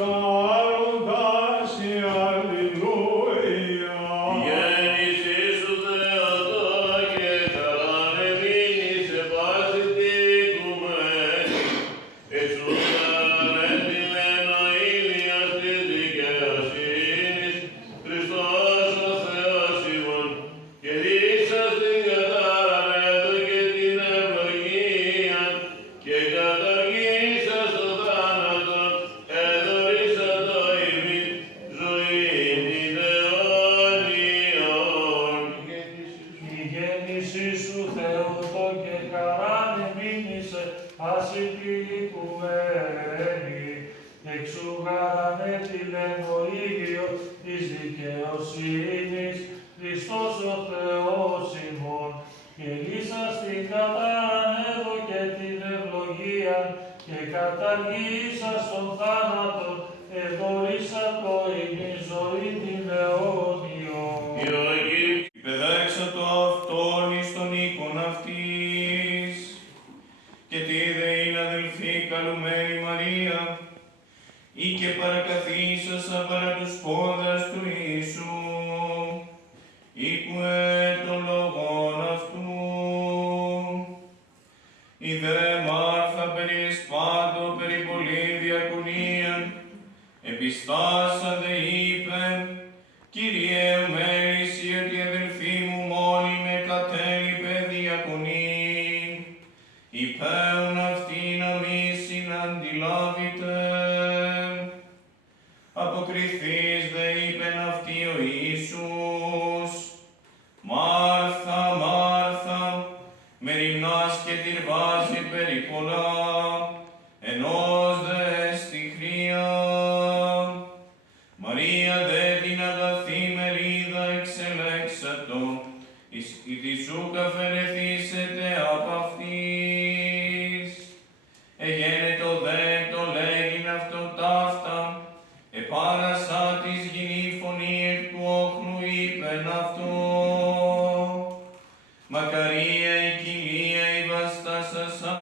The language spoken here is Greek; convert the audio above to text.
σκάροντας η αλληλούια. Γέννησή σου Θεοτό και χαρανεμίνη σε πάση τη οικουμένη, εξουδαρέτηλεν ο ήλιος της δικαιοσύνης, Χριστός ο Θεός ημών, και δείξας την κατάρρετο και την ευλογία, και καταργήσας το θάνατον, εδωρήσατο ημίν ζωήν την αιώνιον. Η γέννησή σου Θεότο και χαράν εμείνησε πάση τη οικουμένη, εξού χαρανέτηλεν ο ήλιος της δικαιοσύνης, Χριστός ο Θεός ημών, και λύσας την κατάραν και την ευλογία, και καταργήσας τον θάνατον, εδωρήσατο ημίν ζωή την αιώνιον. Ιωακήμ Υπεδάξατο αυτόν εις τον οίκον αυτής, και τη δε είναι αδελφή καλουμένη Μαρία, ή και παρακαθίσασα παρά τους πόδας του Ιησού, ήκουε των λόγων αυτού. Η δε Μάρθα περί εσπάτω περί πολλή διακονίαν, επιστάσα δε είπε, Κύριε εμέληση ότι η αδελφή μου μόνη με κατέλειπε διακονή, υπέουν αυτή να μη συναντιλάβητε. Αποκριθείς δε είπεν αυτή ο Ιησούς, Μάρθα, Μάρθα, μεριμνάς και τυρβάζει περί πολλά, ενός δε εστι χρία. Μαρία δε την αγαθή μερίδα εξελέξατο, εις τη σου καφερεθήσετε απ' αυτής. Εγένετο δε το λέγειν αυτό ταύτα, επάρα